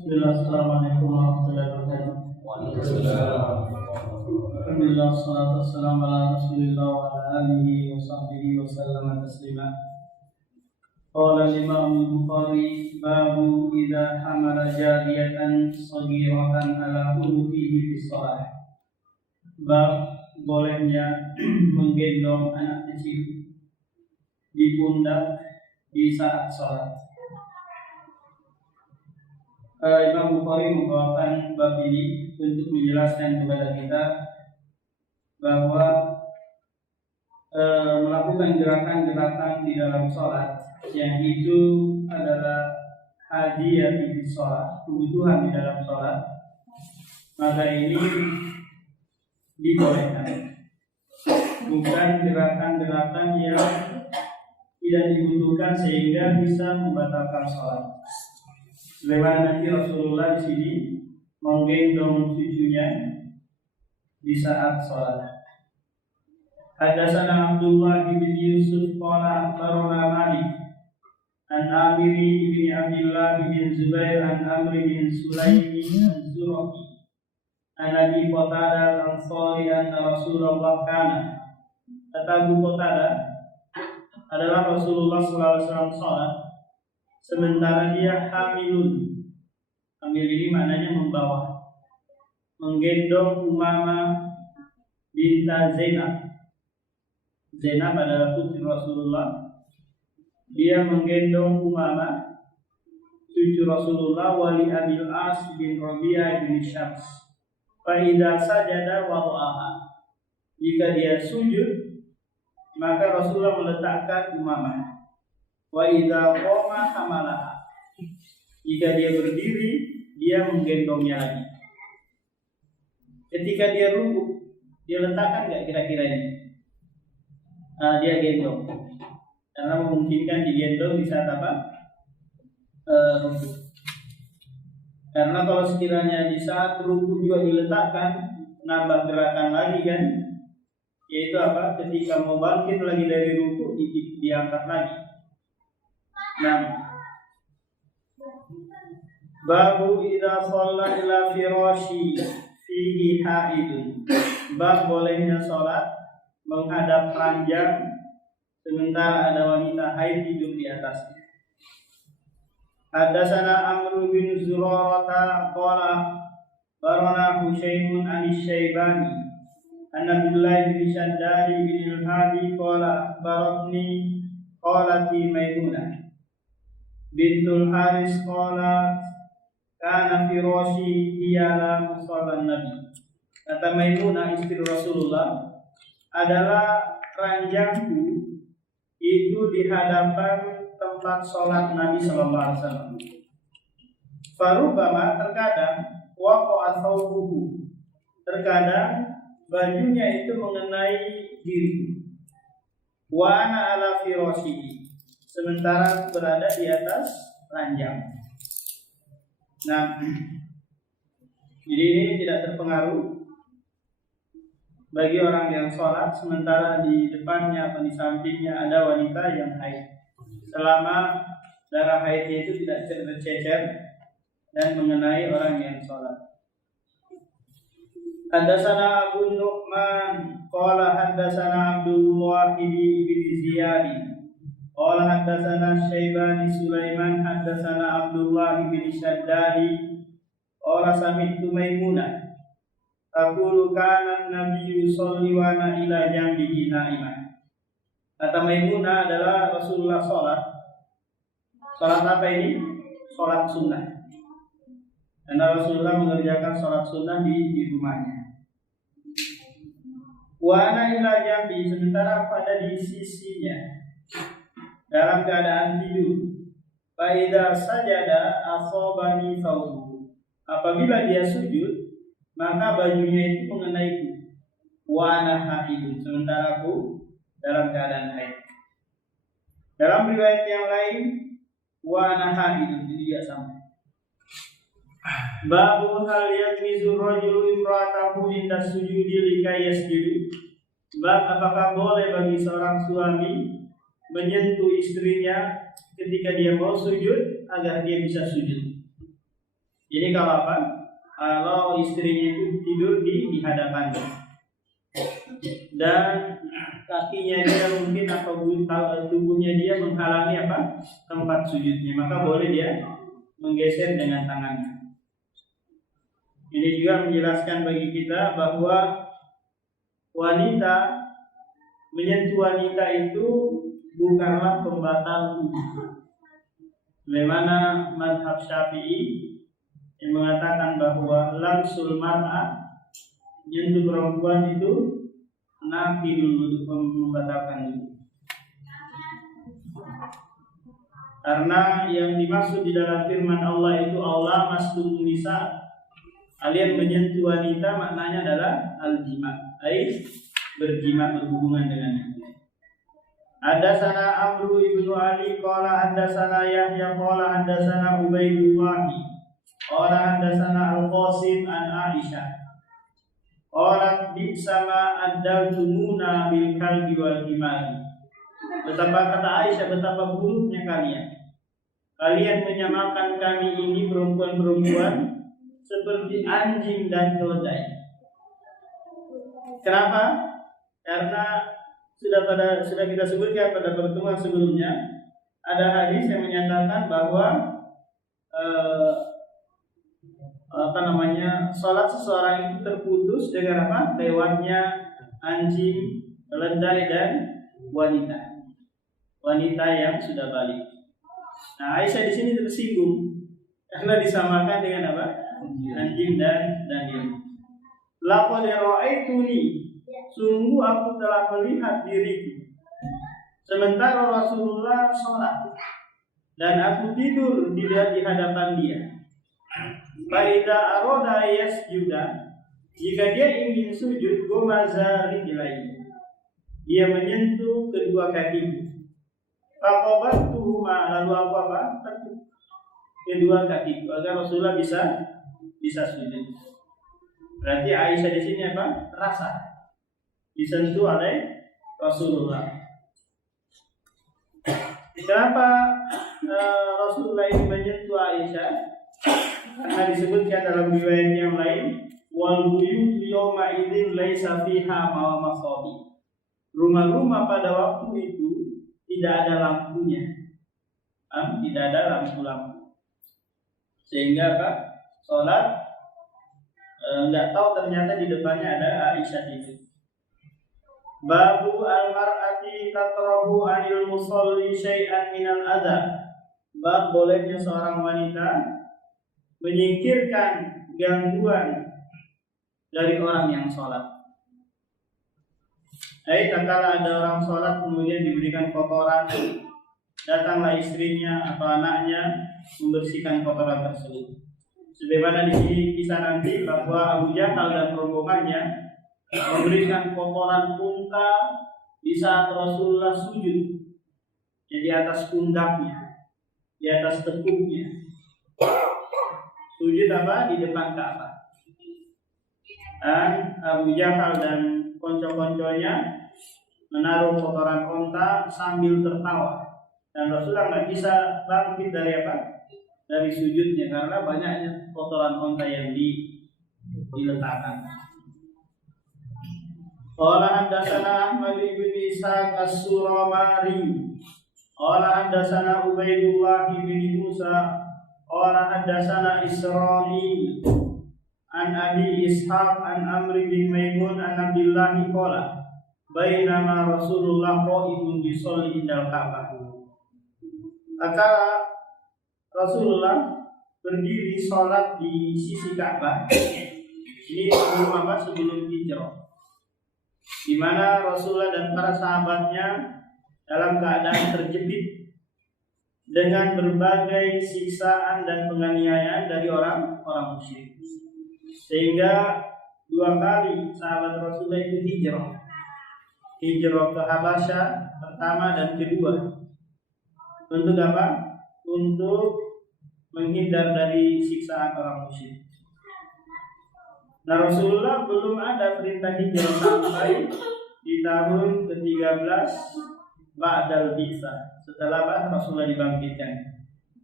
Assalamualaikum warahmatullahi wabarakatuh. Waalaikumsalam. Alhamdulillah, wassalatu wassalamu ala Rasulillah wa ala alihi wa sahbihi wa sallama taslima. Qala Imam Bukhari, babu idza hamala jariyatan saghiratan ala unuqihi fi shalah. Bab bolehnya menggendong anak kecil di pundak di saat sholat. Imam Bukhari membawakan bab ini untuk menjelaskan kepada kita bahwa melakukan gerakan-gerakan di dalam sholat yang itu adalah hajiyah di sholat, kebutuhan di dalam sholat, maka ini dibolehkan. Bukan gerakan-gerakan yang tidak dibutuhkan sehingga bisa membatalkan sholat. Sebagaimana nanti Rasulullah di sini menggendong cucunya di saat sholat. Hadatsana Abdullah bin Yusuf qala akhbarana Malik an Amiri bin Abdullah bin Zubair an Amr bin Sulaimi az-Zurafi an Abi Qatadah al-Ansari anna Rasulullah kana. Kata Abu Qatadah adalah Rasulullah SAW sholat sementara dia hamilun. Hamil ini maknanya membawa, menggendong Umamah binta Zainab. Zainab adalah putri Rasulullah. Dia menggendong Umamah cucu Rasulullah wali Abil As bin Rabi'ah bin Syams. Fa idza sajada wada'aha. Jika dia sujud, maka Rasulullah meletakkan Umamah. Wa idza qama hamalaha. Jika dia berdiri, dia menggendongnya lagi. Ketika dia rukuk, dia letakkan enggak kira-kira ini? Dia gendong. Karena memungkinkan digendong di saat apa? Rukuk. Karena kalau sekiranya di saat rukuk juga diletakkan, nambah gerakan lagi kan? Yaitu apa? Ketika mau bangkit lagi dari rukuk, diangkat lagi. Nah, babu idza shalla ila firashi fihi haidun. Bab bolehnya sholat menghadap ranjang sementara ada wanita haid hidup di atasnya. Hadatsana Amr bin Zurarata qala barana Hushaimun an-Syaibani an Abdullah bin Shaddad bin al-Hadi qala akhbaratni qalati Maimunah bintul Haris qalat kana firashi iyala musallan Nabi. Kata Maimunah istri Rasulullah, adalah ranjangku itu di hadapan tempat sholat Nabi sallallahu alaihi wasallam. Farubama terkadang waqa'a thawbuhu, terkadang bajunya itu mengenai diri. Wa ana ala firashihi, sementara berada di atas ranjang. Nah, jadi ini tidak terpengaruh bagi orang yang sholat sementara di depannya atau di sampingnya ada wanita yang haid, selama darah haidnya itu tidak tercecer dan mengenai orang yang sholat. Hadatsana Abu Nu'man qala hadatsana Abdul Wahid bin Ziyad qala hadatsana Syaibani Sulaiman hadatsana Abdullah bin Shaddad qala sami'tu Maimunah taqulu kana Nabi sallallahu wa ila jambihi naimah. Kata Maimunah adalah Rasulullah sholat apa ini? Sholat sunnah. Karena Rasulullah mengerjakan sholat sunnah di rumahnya. Wa ana ila jambi, sementara aku ada di sisinya dalam keadaan tidur. Fa idza sajada asabani thawbu. Apabila dia sujud, maka bajunya itu mengenaiku. Wa ana haidun, sementara aku dalam keadaan haid. Dalam riwayat yang lain, wa ana haidun, jadi dia sama. Babu hal yatmizu rajulu imra'atahu inda sujudi likai yasjudu. Bab apakah boleh bagi seorang suami menyentuh istrinya ketika dia mau sujud agar dia bisa sujud. Jadi kalau apa? Kalau istrinya itu tidur di hadapannya dan kakinya dia mungkin atau tubuhnya dia menghalangi apa? Tempat sujudnya, maka boleh dia menggeser dengan tangannya. Ini juga menjelaskan bagi kita bahwa menyentuh wanita itu bukanlah pembatal wudhu. Bagaimana mazhab Syafi'i yang mengatakan bahwa lamsul mar'ah, menyentuh perempuan itu naqidul wudhu, membatalkan wudhu. Karena yang dimaksud di dalam firman Allah itu Allah masdum nisa, kalian menyentuh wanita, maknanya adalah al-jima, berjima, berhubungan dengannya. Haddatsana Amru ibnu Ali qala haddatsana Yahya qala haddatsana Ubaidullah qala haddatsana Al-Qasim an Aisyah qala bisama addaltumuna bil kalbi wal himari. Betapa, kata Aisyah, betapa buruknya kalian menyamakan kami ini perempuan-perempuan seperti anjing dan keledai. Kenapa? Karena sudah kita sebutkan pada pertemuan sebelumnya, ada hadis yang menyatakan bahwa salat seseorang itu terputus dengan apa? Lewatnya anjing, keledai dan wanita yang sudah balik. Nah, Aisyah di sini tersinggung karena disamakan dengan apa? Anjing dan dia. Laqad ra'aituni, sungguh aku telah melihat diriku sementara Rasulullah sholat dan aku tidur di hadapan dia. Fa idza arada yasjuda, jika dia ingin sujud, gomaza rijlaihi, dia menyentuh kedua kakiku. Faqabattuhuma, lalu aku apa? Tekuk kedua kakiku agar Rasulullah bisa sujud. Berarti Aisyah di sini apa? Rasa disentuh oleh Rasulullah. Kenapa Rasulullah ini menyentuh Aisyah? Karena disebutkan dalam riwayat yang lain, wal buyut yawma idzin laisa fiha masabi. Rumah-rumah pada waktu itu tidak ada lampunya, tidak ada lampu-lampu, sehingga apa? Sholat nggak tahu ternyata di depannya ada Aisyah itu. Babu al-mar'ati tatrahu anil musalli syai'an minal adha. Bab bolehnya seorang wanita menyingkirkan gangguan dari orang yang sholat. Tatkala ada orang sholat kemudian diberikan kotoran, datanglah istrinya atau anaknya membersihkan kotoran tersebut. Sebagaimana di sini kisah nanti bahwa Abu Jahal dan rombongannya memberikan kotoran unta di saat Rasulullah sujud, di atas pundaknya, di atas tekuknya. Sujud apa? Di depan Ka'bah. Dan Abu Jahal dan konco-konconya menaruh kotoran unta sambil tertawa. Dan Rasulullah nggak bisa bangkit dari apa? Dari sujudnya karena banyaknya kotoran unta yang diletakkan. Qala haddatsana Ahmad bin Ishaq as-Suramari. Qala haddatsana Ubaidullah bin Musa. Qala haddatsana Israil an Abi Ishaq an Amr bin Maimun an Abdullah qala bainama Rasulullah qa'idun yusalli indal Ka'bah. Maka Rasulullah berdiri sholat di sisi Ka'bah. Ini sebelum hijrah, di mana Rasulullah dan para sahabatnya dalam keadaan terjepit dengan berbagai siksaan dan penganiayaan dari orang musyrik. Sehingga 2 kali sahabat Rasulullah itu hijrah ke Habasyah pertama dan kedua. Untuk apa? Untuk menghindar dari siksaan orang musyrik. Nah, Rasulullah belum ada perintah hijrah sampai di tahun ke-13 Ba'dal Bi'tsah. Setelah Rasulullah dibangkitkan,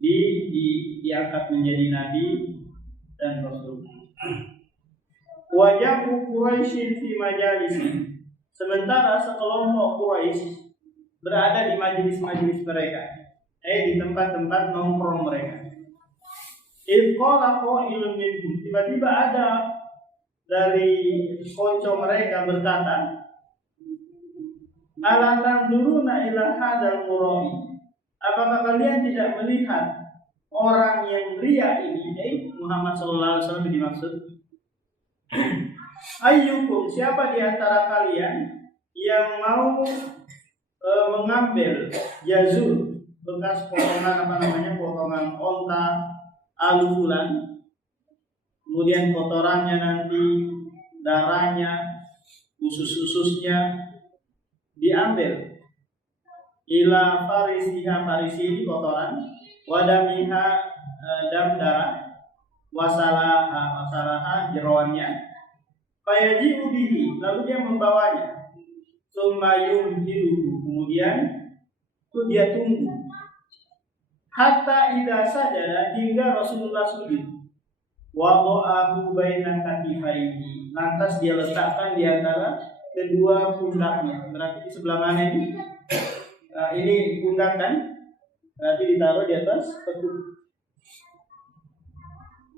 diangkat menjadi nabi, dan Rasul. Wajahu Quraisyin fi majalisi. Sementara sekelompok Quraisy berada di majelis-majelis mereka, di tempat-tempat nongkrong mereka. Qala qailun minhum, tiba-tiba ada dari konco mereka berkata, ala tanduruna ila hadal murai. Apakah kalian tidak melihat orang yang ria ini? Muhammad sallallahu alaihi wasallam dimaksud. Ayyukum, siapa di antara kalian yang mau mengambil jazur, bekas potongan onta alufulan, kemudian kotorannya nanti, darahnya, usus-ususnya diambil, ila farisiha, farisi kotoran, wadamiha dam darah, wasalaha jeroannya, fayaji'u bihi, lalu dia membawanya, summa yumhiruhu, kemudian itu dia tunggu, hatta idza sajada, hingga Rasulullah sujud, wada'ahu baina katifaihi, lantas dia letakkan di antara kedua pundaknya. Berarti di sebelah mana ini? Ini pundak kan? Berarti ditaruh di atas tekuk.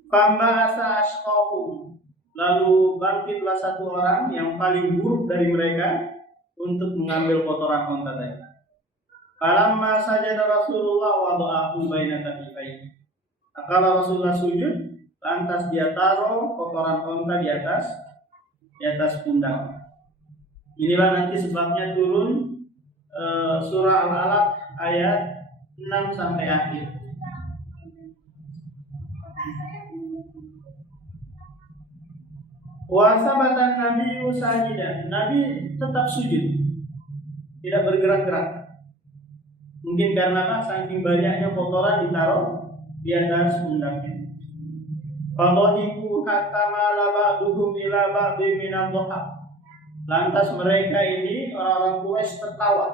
Famba'asa ashqahum, lalu bangkitlah satu orang yang paling buruk dari mereka untuk mengambil kotoran unta tadi. Falamma sajada Rasulullah wada'ahu baina katifaihi. Kalau Rasulullah sujud, lantas dia taruh kotoran unta di atas pundak. Inilah nanti sebabnya turun surah Al-Alaq ayat 6 sampai akhir. Wa sabatan nabiyyu sajidan, Nabi tetap sujud, tidak bergerak-gerak. Mungkin karena saking banyaknya kotoran ditaruh di atas pundaknya. Fadhahiku hatta mala ba'duhum ila ba'dhin min ad-dhahab. Lantas mereka ini orang-orang Quraisy tertawa,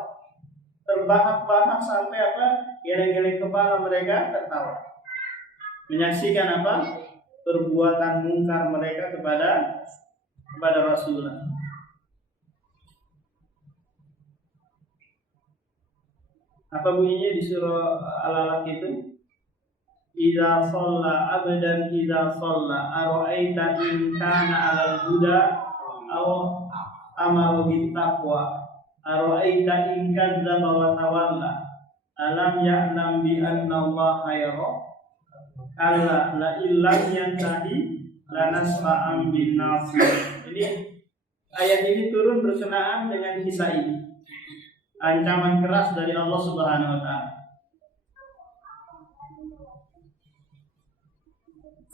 terbahak-bahak sampai geleng-geleng kepala mereka tertawa, menyaksikan perbuatan mungkar mereka kepada Rasulullah. Apa bunyinya di surah Al-Alaq itu? Idza shalla abdan idza shalla ara'aita in kana 'alal huda aw amaru bit taqwa ara'aita in kadzdzaba wa tawalla alam ya'lam bi anna Allah yara alla la illam yantahi lanasfa'an bin nasi. Ini ayat ini turun berkenaan dengan kisah ini, ancaman keras dari Allah Subhanahu wa taala.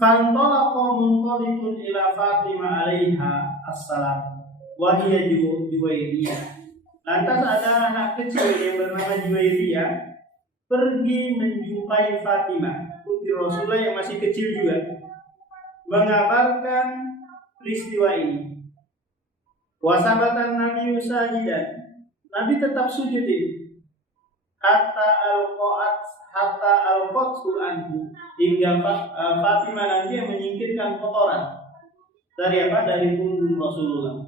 Fantalaqa munqalibun ila Fatimah alaiha assalam wa hiya Juwairiyah. Lantas ada anak kecil yang bernama Juwairiyah pergi menjumpai Fatimah, putri Rasulullah yang masih kecil juga, mengabarkan peristiwa ini. Wasabatan Nabi sajidan, Nabi tetap sujud ini. Hatta al-qatsu anhu, hingga Fatimah nanti yang menyingkirkan kotoran dari punggung Rasulullah.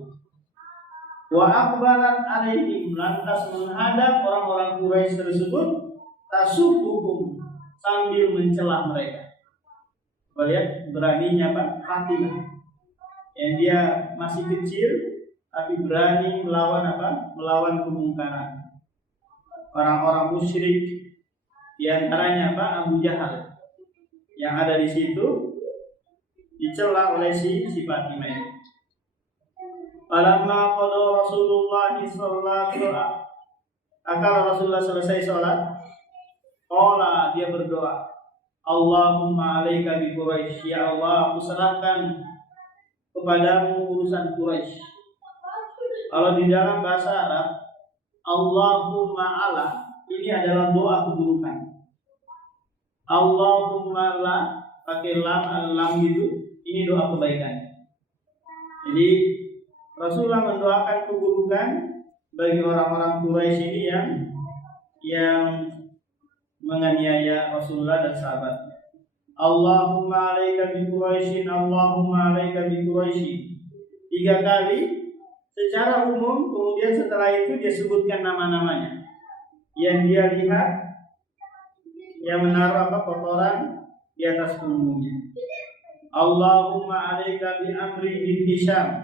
Wa akbarat alaihim, lantas menghadap orang-orang Quraisy tersebut, tasubuhum, sambil mencela mereka. Lihat beraninya Fatimah, yang dia masih kecil tapi berani melawan kemungkaran orang-orang musyrik, di antaranya Abu Jahal yang ada di situ, dicela oleh si Fatimah ini. Falamma qada Rasulullah sallallahu alaihi wasallam, akal Rasulullah selesai sholat, qala, dia berdoa, Allahumma alaika bi Quraisy, ya Allah, aku serahkan kepadamu urusan Quraisy. Kalau di dalam bahasa Arab, Allahumma ala, ini adalah doa keburukan. Allahumma la, pakai lam gitu, ini doa kebaikan. Jadi Rasulullah mendoakan keburukan bagi orang-orang Quraisy ini yang menganiaya Rasulullah dan sahabatnya. Allahumma alaika bi Quraisyin, Allahumma alaika bi Quraisyin. 3 kali secara umum, kemudian setelah itu dia sebutkan nama-namanya yang dia lihat, yang menaruh kotoran di atas punggungnya. Allahumma alaika bi Amri bin Hisham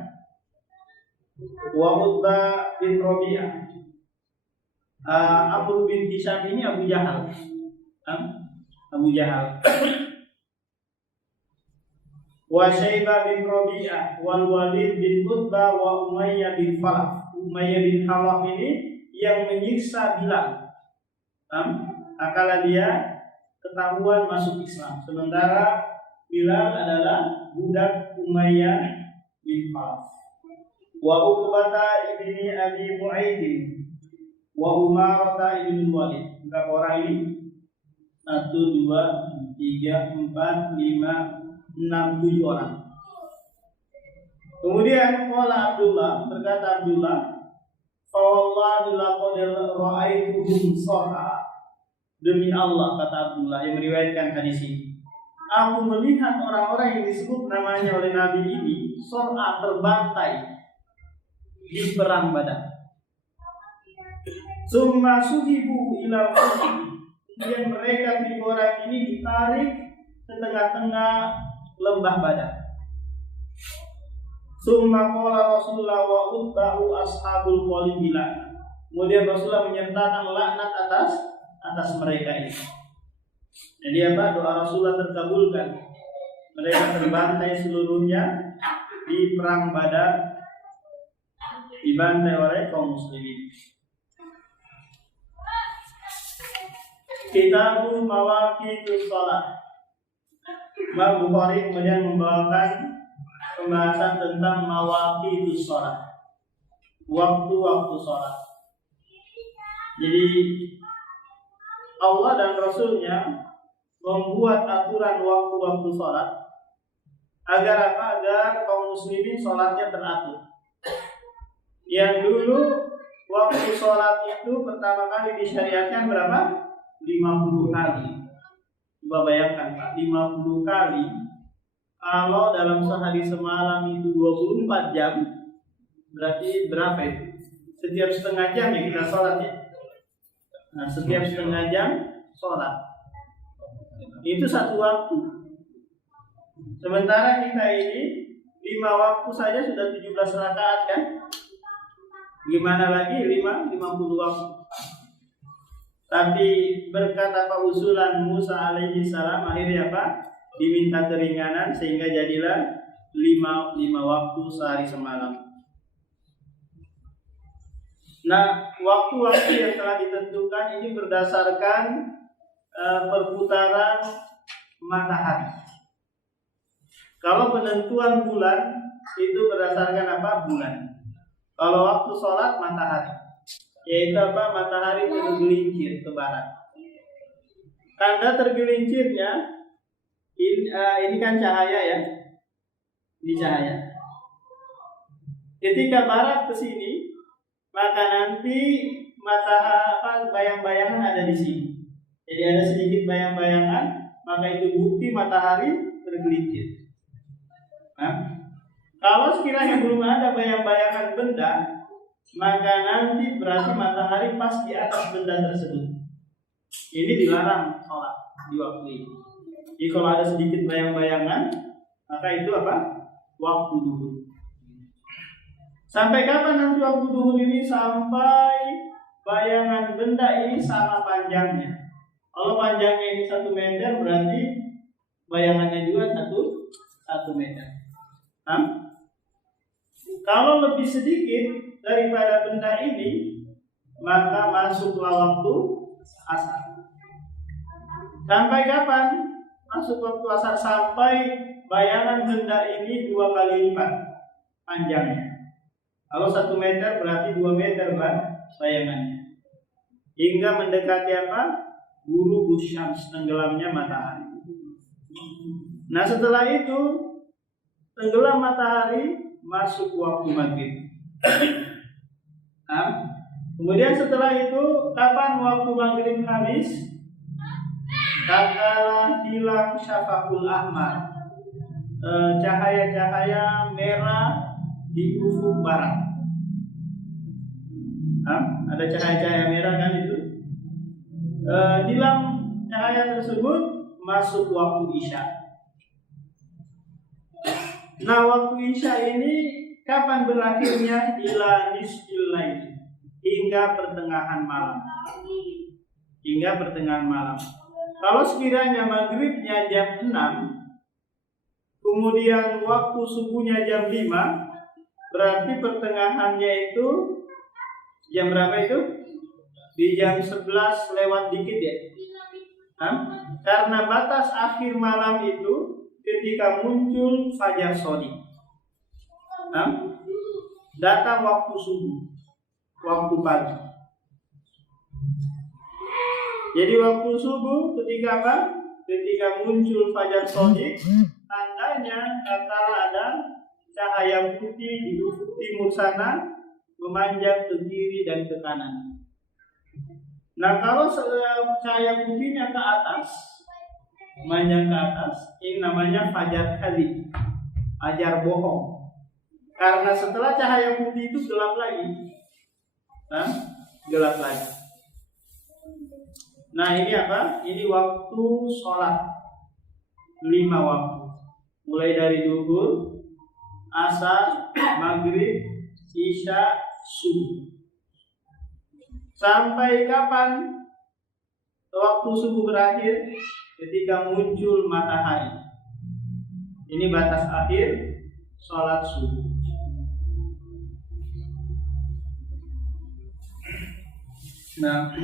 wa Utbah bin Rabi'ah. Amr bin Hisham ini Abu Jahal. Abu Jahal. Wa Syaibah bin Rabi'ah wal Walid bin Utbah wa Umayyah bin Khalaf. Umayyah bin Khalaf ini yang menyiksa Bilal. Akala dia ketahuan masuk Islam. Sementara Bilal adalah budak Umayyah bin Khalaf. Wa Uqbah ibni Abi Mu'aid wa Umarah ibn Walid. Berapa orang ini? 1, 2, 3, 4, 5, 6, 7 orang. Kemudian berkata Abdullah, fa wallahi laqad ra'aituhum sar'a. Demi Allah, kata Abdullah yang meriwayatkan hadis ini, aku melihat orang-orang yang disebut namanya oleh Nabi ini sar'a, terbantai di perang Badar. Summa suhibu ila qawmi. Kemudian mereka 3 orang ini ditarik ke tengah-tengah lembah Badar. Summa qala Rasulullah wa utba'u ashabul qalibila. Kemudian Rasulullah menyertakan laknat atas mereka ini. Jadi doa Rasulullah terkabulkan. Mereka terbantai seluruhnya di perang Badar, dibantai oleh kaum muslimin. Kitabul Mawaqitus Shalah. Imam Bukhari kemudian membawakan pembahasan tentang mawaqitus shalah, waktu-waktu sholat. Jadi Allah dan Rasulnya membuat aturan waktu-waktu sholat agar apa? Agar kaum muslimin sholatnya teratur. Yang dulu waktu sholat itu pertama kali disyariatkan berapa? 50 kali. Coba bayangkan Pak, 50 kali. Kalau dalam sehari semalam itu 24 jam, berarti berapa itu? Setiap setengah jam ya kita sholat ya. Nah, setiap setengah jam sholat. Itu satu waktu. Sementara kita ini 5 waktu saja sudah 17 rakaat kan? Gimana lagi 50 waktu. Tapi berkat usulan Musa alaihi salam, akhirnya apa? Diminta keringanan sehingga jadilah 5 waktu sehari semalam. Nah, waktu-waktu yang telah ditentukan ini berdasarkan perputaran matahari. Kalau penentuan bulan itu berdasarkan apa? Bulan. Kalau waktu sholat matahari, yaitu apa? Matahari tergelincir ke barat. Tanda tergelincirnya ini kan cahaya ya. Ini cahaya. Ketika barat ke sini, maka nanti matahari bayang-bayangan ada di sini. Jadi ada sedikit bayang-bayangan, maka itu bukti matahari tergelincir. Nah, kalau sekiranya belum ada bayang-bayangan benda, maka nanti berarti matahari pas di atas benda tersebut. Ini dilarang sholat di waktu ini. Jadi kalau ada sedikit bayang-bayangan, maka itu apa? Waktu duhur. Sampai kapan nanti waktu duhur ini? Sampai bayangan benda ini sama panjangnya. Kalau panjangnya ini 1 meter, berarti bayangannya juga 1 meter. Kalau lebih sedikit daripada benda ini, maka masuklah waktu asar. Sampai kapan? Masuk waktu asar sampai bayangan benda ini 2 kali lipat panjangnya. Kalau 1 meter berarti 2 meter bayangannya. Hingga mendekati apa? Ghurubus syams, tenggelamnya matahari. Nah, setelah itu tenggelam matahari, masuk waktu maghrib. Kemudian setelah itu kapan waktu maghrib habis? tatkala hilang syafaqul ahmar, cahaya-cahaya merah di ufuk barat. Ada cahaya-cahaya merah kan itu. Hilang cahaya tersebut, masuk waktu isya. Nah, waktu isya ini kapan berakhirnya? Ila nisfil lail, hingga pertengahan malam. Hingga pertengahan malam. Kalau sekiranya maghribnya jam 6, kemudian waktu subuhnya jam 5, berarti pertengahannya itu jam berapa itu? Di jam 11 lewat dikit ya. Karena batas akhir malam itu ketika muncul fajar shadiq. Datang waktu subuh, waktu pagi. Jadi waktu subuh ketika apa? Ketika muncul fajar shadiq, tandanya antara ada cahaya putih di ufuk timur sana memanjang ke kiri dan ke kanan. Nah, kalau cahaya putihnya ke atas, memanjang ke atas, ini namanya fajar kadzib, fajar bohong. Karena setelah cahaya putih itu gelap lagi, gelap lagi. Nah, ini apa? Ini waktu sholat 5 waktu, mulai dari zuhur, asar, maghrib, isya, subuh. Sampai kapan waktu subuh berakhir? Ketika muncul matahari. Ini batas akhir sholat subuh. Nah,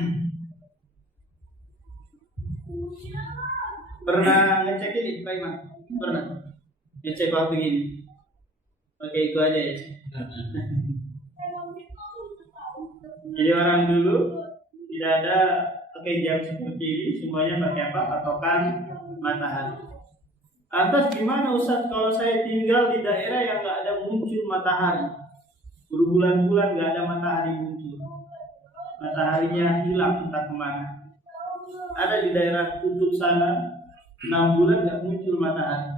pernah ngecek ini Pak Iman? Pernah ngecek waktu gini? Oke, itu aja ya. Jadi orang dulu tidak ada pakai jam seperti ini, semuanya pakai apa? Patokan matahari. Atas gimana Ustaz kalau saya tinggal di daerah yang nggak ada muncul matahari, berbulan-bulan nggak ada matahari muncul, mataharinya hilang entah kemana. Ada di daerah kutub sana 6 bulan nggak muncul matahari.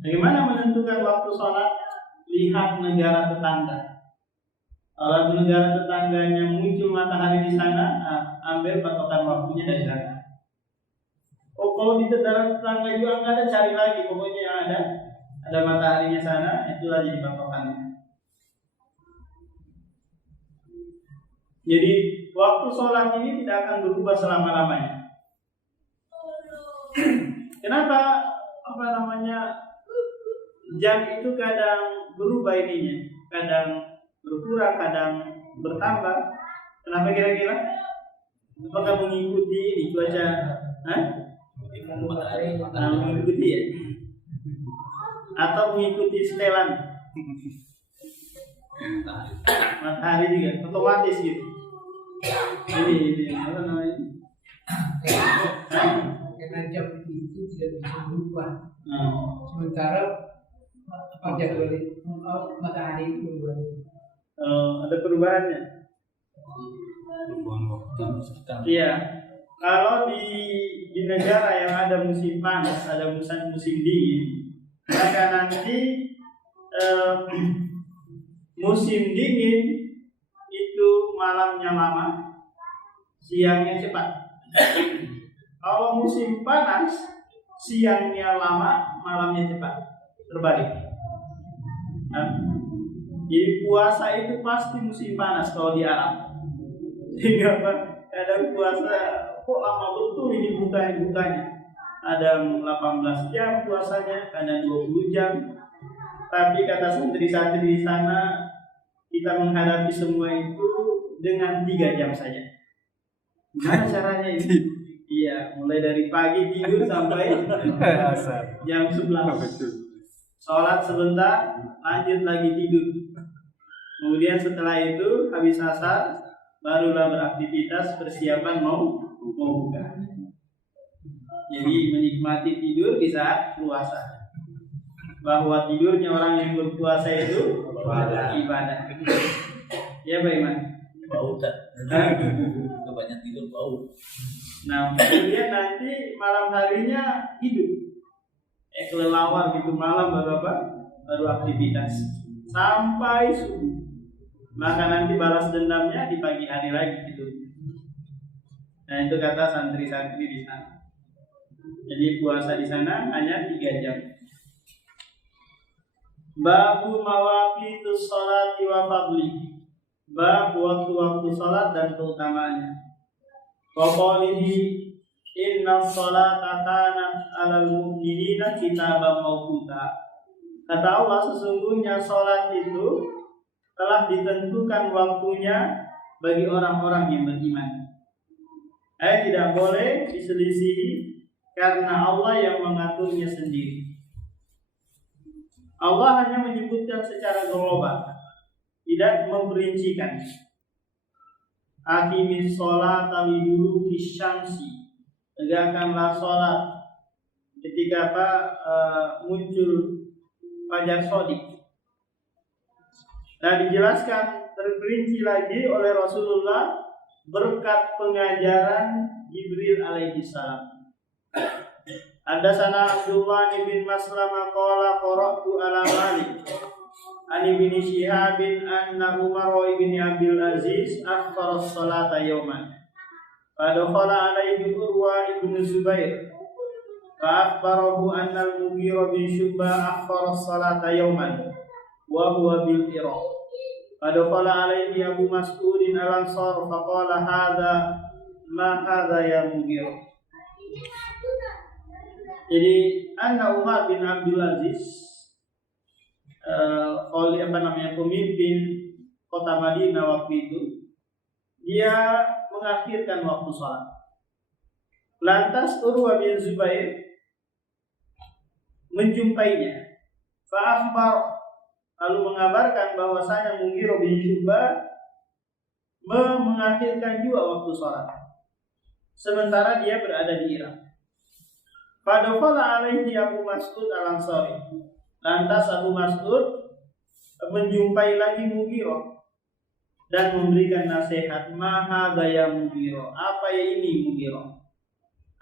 Bagaimana menentukan waktu sholat? Lihat negara tetangga. Kalau negara tetangganya muncul matahari di sana, ambil patokan waktunya dari sana. Oh, kalau di negara tetangga juga nggak ada, cari lagi. Pokoknya yang ada mataharinya sana, itulah jadi patokannya. Jadi waktu sholat ini tidak akan berubah selama-lamanya. Kenapa? Jam itu kadang berubah ininya, kadang berkurang, kadang bertambah. Kenapa kira-kira? Apakah mengikuti ini cuaca? Mengikuti ya? Atau mengikuti setelan? Matahari juga, otomatis gitu. Ini apa namanya? Karena jam itu tidak bisa berubah. Sementara fajar balik, matahari itu berubah. Ada perubahannya. Iya. Kalau di negara yang ada musim panas, ada musim dingin, maka nanti musim dingin itu malamnya lama, siangnya cepat. Kalau musim panas, siangnya lama, malamnya cepat. Terbalik. Jadi puasa itu pasti musim panas kalau di Arab. Sehingga kadang puasa kok lama betul ini bukanya. Ada 18 jam puasanya, kadang 20 jam. Tapi kata santri-santri di sana, kita menghadapi semua itu dengan 3 jam saja. Gimana caranya ini? Iya, mulai dari pagi tidur sampai jam 11. Sholat sebentar, lanjut lagi tidur. Kemudian setelah itu habis asar, barulah beraktivitas persiapan mau buka. Jadi menikmati tidur di saat puasa. Bahwa tidurnya orang yang berpuasa itu ibadah. Ya Pak Iman? Bau tak? Kebanyakan tidur bau. Nah, kemudian nanti malam harinya hidup, kelelawar gitu, malam baru apa? Baru aktivitas sampai subuh. Maka nanti balas dendamnya di pagi hari lagi gitu. Nah, itu kata santri-santri di sana. Jadi puasa di sana hanya 3 jam. Babu mawaqitus sholati wa fadli. Bab waktu-waktu salat dan keutamaannya. Wa qawlihi inna sholata kanat 'alal mu'minina kitaban mawquta. Kata Allah, sesungguhnya salat itu telah ditentukan waktunya bagi orang-orang yang beriman. Tidak boleh diselisihi karena Allah yang mengaturnya sendiri. Allah hanya menyebutkan secara global, tidak memperincikan. Aqimis sholata liduluki syamsi. Tegakkanlah sholat ketika muncul fajar shadiq. Nah, dijelaskan terperinci lagi oleh Rasulullah berkat pengajaran Jibril alaihi salam. Hadatsana Abdullah bin Maslamah qala qara'tu ala Malik an ibn Shihab anna Umar ibn Abdul Aziz akhara as-salata yawman. Fadakhala alaihi Urwa ibn Zubair fa akhbarahu anna al-Mughirah bin Syu'bah akhara as-salata yawman wa huwa bil Iraq. Fadakhala alaihi Abu Mas'ud al-Ansar faqala hadza ma hadza ya Mughirah. Jadi anna Umar bin Abdul Aziz pemimpin kota Madinah waktu itu, dia mengakhirkan waktu sholat. Lantas Urwa bin Zubair menjumpainya. Fa'akhbar, lalu mengabarkan bahwasanya Mughirah bin Syu'bah mengakhirkan juga waktu sholat, sementara dia berada di Irak. Fadakhala alaihi Abu Mas'ud al-Ansari. Lantas Abu Mas'ud menjumpai lagi Mughirah dan memberikan nasihat. Ma hadza ya Mughirah? Apa ya ini Mughirah?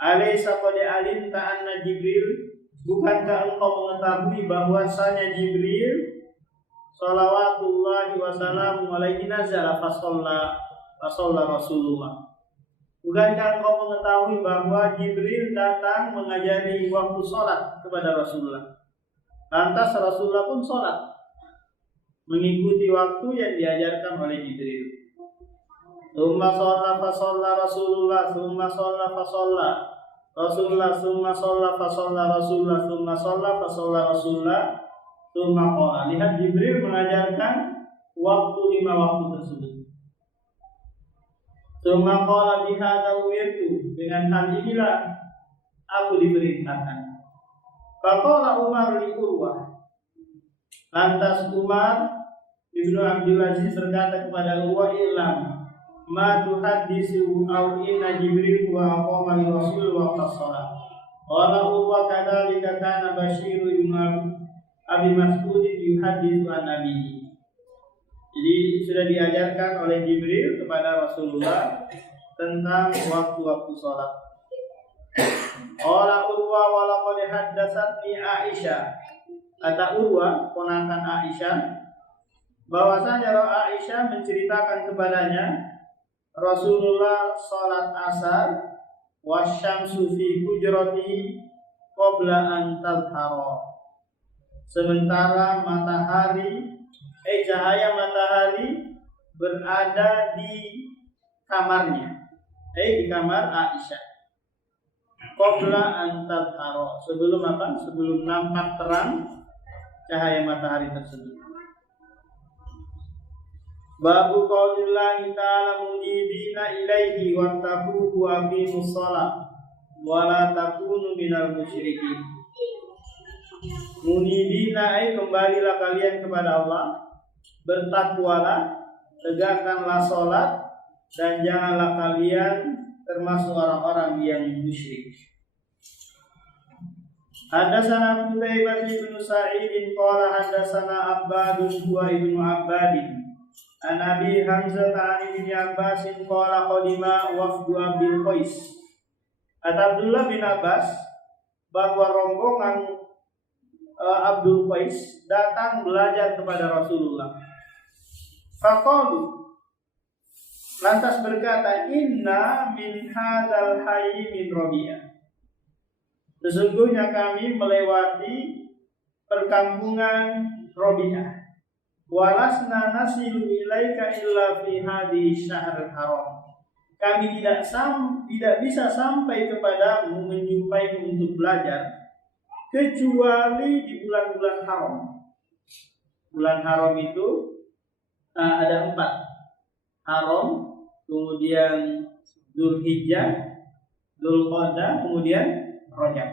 Alaysa qad alimta anna Jibril? Bukankah engkau mengetahui bahwasanya Jibril shalawatullahi wa salamu alaihi nazala fa shalla Rasulullah? Bukankah engkau mengetahui bahwa Jibril datang mengajari waktu sholat kepada Rasulullah? Lantas Rasulullah pun sholat mengikuti waktu yang diajarkan oleh Jibril. Summa sholla fa sholla Rasulullah, summa sholla fa sholla Rasulullah, summa sholla fa sholla Rasulullah, summa sholla fa sholla Rasulullah, summa qala. Lihat, Jibril mengajarkan waktu 5 waktu tersebut. Summa qala bihadza umirtu, dengan hal inilah aku diperintahkan. Faqala Umar li Urwah. Lantas Umar ibnu Abdul Aziz berkata kepada Urwah, "Ilam ma tuhaddisu aw inna Jibril wa aqama li Rasul wa qasala." Qala Urwah kadzalika kana Bashir ibnu Abi Mas'ud yuhadditsu an Nabi. Jadi sudah diajarkan oleh Jibril kepada Rasulullah tentang waktu-waktu sholat. Qala Urwa wa laqad haddatsatni Aisyah. Kata Urwa, ponakan Aisyah, bahwasanya Aisyah menceritakan kepadanya Rasulullah sholat asar wasyamsu fi hujratihi qabla an tadhhara. Sementara cahaya matahari berada di kamarnya, di kamar Aisyah. Qabla an tadhhara, sebelum apa? Sebelum nampak terang cahaya matahari tersebut. Babu qaulillahi ta'ala munibina ilaihi wattaquhu wa aqimus shalah wa la takunu minal musyrikin. Munibina, kembalilah kalian kepada Allah, bertakwalah, tegakkanlah sholat, dan janganlah kalian termasuk orang-orang yang musyrik. Hadatsana Qutaibah bin Sa'id qala hadatsana Abbadun huwa ibnu Abbadin an Abi Hamzah an Ibnu Abbas qala qadima wafdu Abdul Qais Kata Abdullah bin Abbas bahwa rombongan Abdul Qais datang belajar kepada Rasulullah. Faqalu, lantas berkata, inna min hadzal hayy min Rabi'ah. Sesungguhnya kami melewati perkampungan Rabi'ah. Walasna nasilu ilaika illa fi hadhihi syahril haram. Kami tidak bisa sampai kepadamu, menjumpaimu untuk belajar kecuali di bulan-bulan haram. Bulan haram itu ada 4. Haram, kemudian Dzulhijjah, Dzulqa'dah, kemudian Rajab.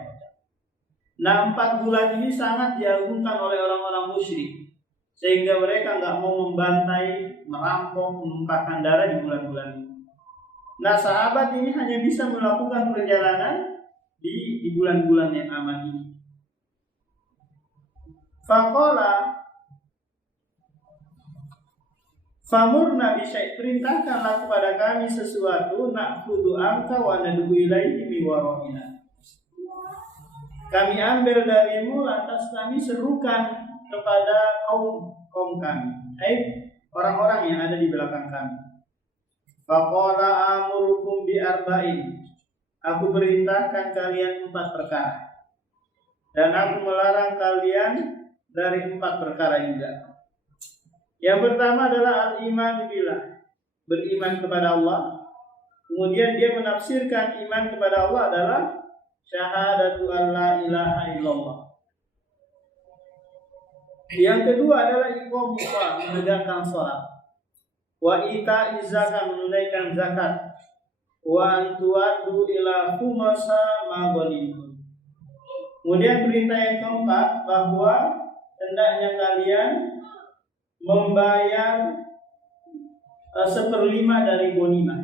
Nah, 4 bulan ini sangat diagungkan oleh orang-orang musyrik, sehingga mereka nggak mau membantai, merampok, menumpahkan darah di bulan-bulan ini. Nah, sahabat ini hanya bisa melakukan perjalanan di bulan-bulan yang aman ini. Faqala, famurna bisyai, perintahkanlah kepada kami sesuatu, na'khudhu anka wa nad'u ilaihi mi wara'ina. Kami ambil darimu, lantas kami serukan kepada kaum kami, orang-orang yang ada di belakang kami. Faqala amurukum bi arba'in, aku perintahkan kalian 4 perkara, dan aku melarang kalian dari 4 perkara juga. Yang pertama adalah al-iman billah, beriman kepada Allah. Kemudian dia menafsirkan iman kepada Allah adalah syahadatu an la ilaha illallah. Yang kedua adalah iqamus shalah, menegakkan salat. Wa ita'iz zakat, menunaikan zakat. Wa antu'addu ila khumasa ma ghanimtum. Kemudian perintah yang keempat bahwa hendaknya kalian membayar 1/5 dari ghanimah,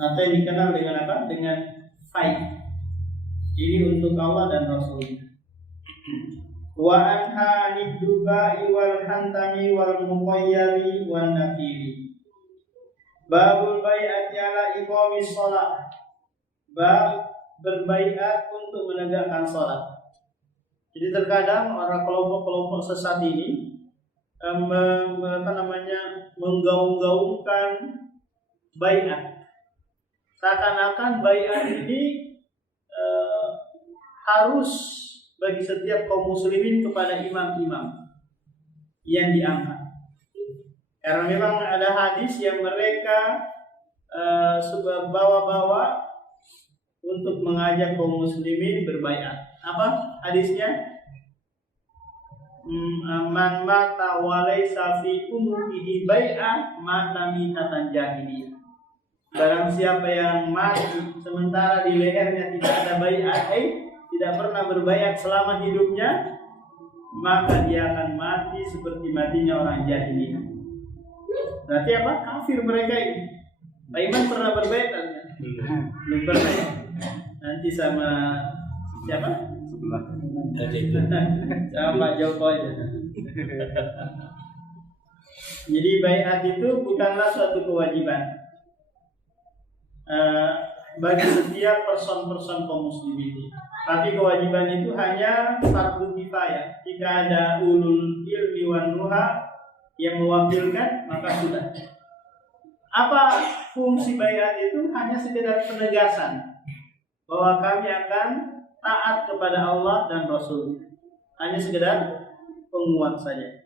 atau yang dikenal dengan apa? Dengan fai. Ini untuk Allah dan Rasul. Wa anha niddubai wal hantami wal muqayyari wan nakiri. Babul bai'ati ala iqamis shalah. Bab berbaiat untuk menegakkan salat. Jadi terkadang orang kelompok-kelompok sesat ini menggaung-gaungkan baiat. Seakan-akan baiat ini harus bagi setiap kaum muslimin kepada imam-imam yang diangkat. Karena memang ada hadis yang mereka bawa-bawa untuk mengajak kaum muslimin berbaiat. Apa hadisnya? Man mata wa laysa fi unuqihi bai'ah mata mitatan jahiliyah. Barang siapa yang mati sementara di lehernya tidak ada baiat, tidak pernah berbaiat selama hidupnya, maka dia akan mati seperti matinya orang jahiliyah. Berarti apa? Kafir mereka ini. Pak Iman pernah berbaiat kan? Belum pernah ya? Nanti sama siapa? Sama Pak Joko aja. Jadi baiat itu bukanlah suatu kewajiban bagi setiap person kaum muslimin. Tapi kewajiban itu hanya fardu kifayah. Jika ada ulul ilmi wan nuha yang mewakilkan, maka sudah. Apa fungsi baiat itu? Hanya sekedar penegasan bahwa kami akan taat kepada Allah dan Rasul. Hanya sekedar penguat saja.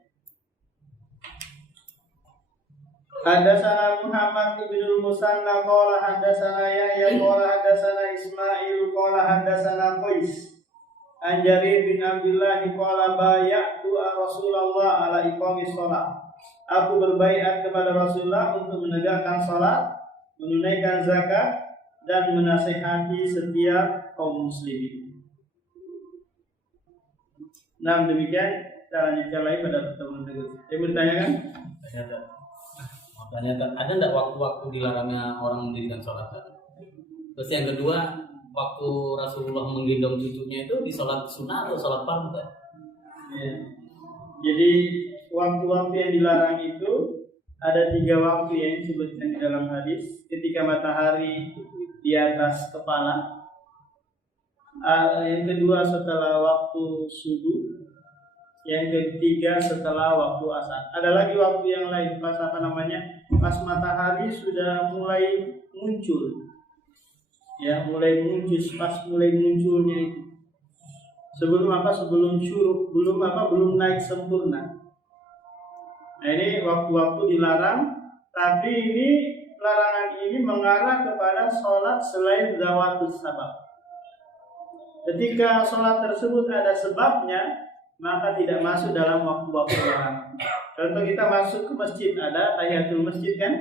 Haddatsana Muhammad ibn Musanna qala haddatsana Yahya qala haddatsana Ismail qala haddatsana Qais an Jarir bin Abdullah qala bay'atu Rasulullah ala iqamis shalah. Aku berbaiat kepada Rasulullah untuk menegakkan salat, menunaikan zakat, dan menasihati setiap kaum muslimin. Nah, demikian kita lanjutkan lagi pada pertemuan berikutnya. Saya bertanya kan? Ada enggak waktu-waktu dilarangnya orang mendirikan sholat? Terus yang kedua, waktu Rasulullah menggendong cucunya itu di sholat sunnah atau sholat fardu? Ya. Jadi waktu-waktu yang dilarang itu ada 3 waktu yang disebutkan di dalam hadis. Ketika matahari di atas kepala. Yang kedua setelah waktu subuh. Yang ketiga setelah waktu asar. Ada lagi waktu yang lain pas pas matahari sudah mulai muncul. Ya, mulai muncul, pas mulai munculnya itu. Sebelum syuruk, belum naik sempurna. Nah, ini waktu-waktu dilarang, tapi larangan ini mengarah kepada sholat selain zawatus sabab. Ketika sholat tersebut ada sebabnya, maka tidak masuk dalam waktu-waktu larang. Contoh kita masuk ke masjid, ada tahiyatul masjid kan?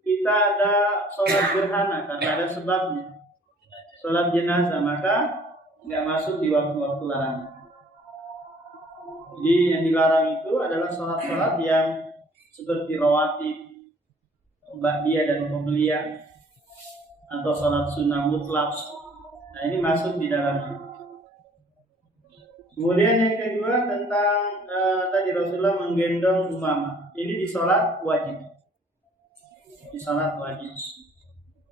Kita ada sholat gerhana karena ada sebabnya. Sholat jenazah, maka tidak masuk di waktu-waktu larang. Jadi yang dilarang itu adalah sholat-sholat yang seperti rawatib, ba'diyah dan qobliyah, atau sholat sunnah mutlak. Nah, ini masuk di dalamnya. Kemudian yang kedua tentang tadi Rasulullah menggendong Umamah. Ini di sholat wajib. Di sholat wajib.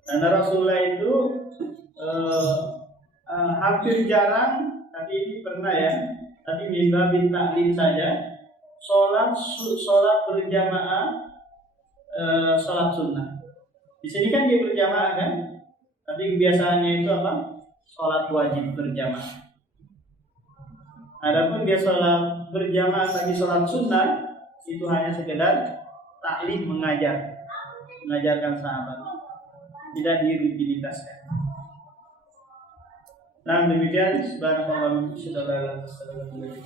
Karena Rasulullah itu hampir jarang, tapi ini pernah ya. Tapi mimba bin ta'lim saja. Sholat berjamaah, sholat sunnah. Di sini kan dia berjamaah kan, tapi kebiasaannya itu apa? Sholat wajib berjamaah. Adapun dia sholat berjamaah tapi sholat sunnah itu hanya sekedar taklim, mengajarkan sahabat, tidak dirutinitaskan. Nah demikian, subhanallah wa bihamdihi,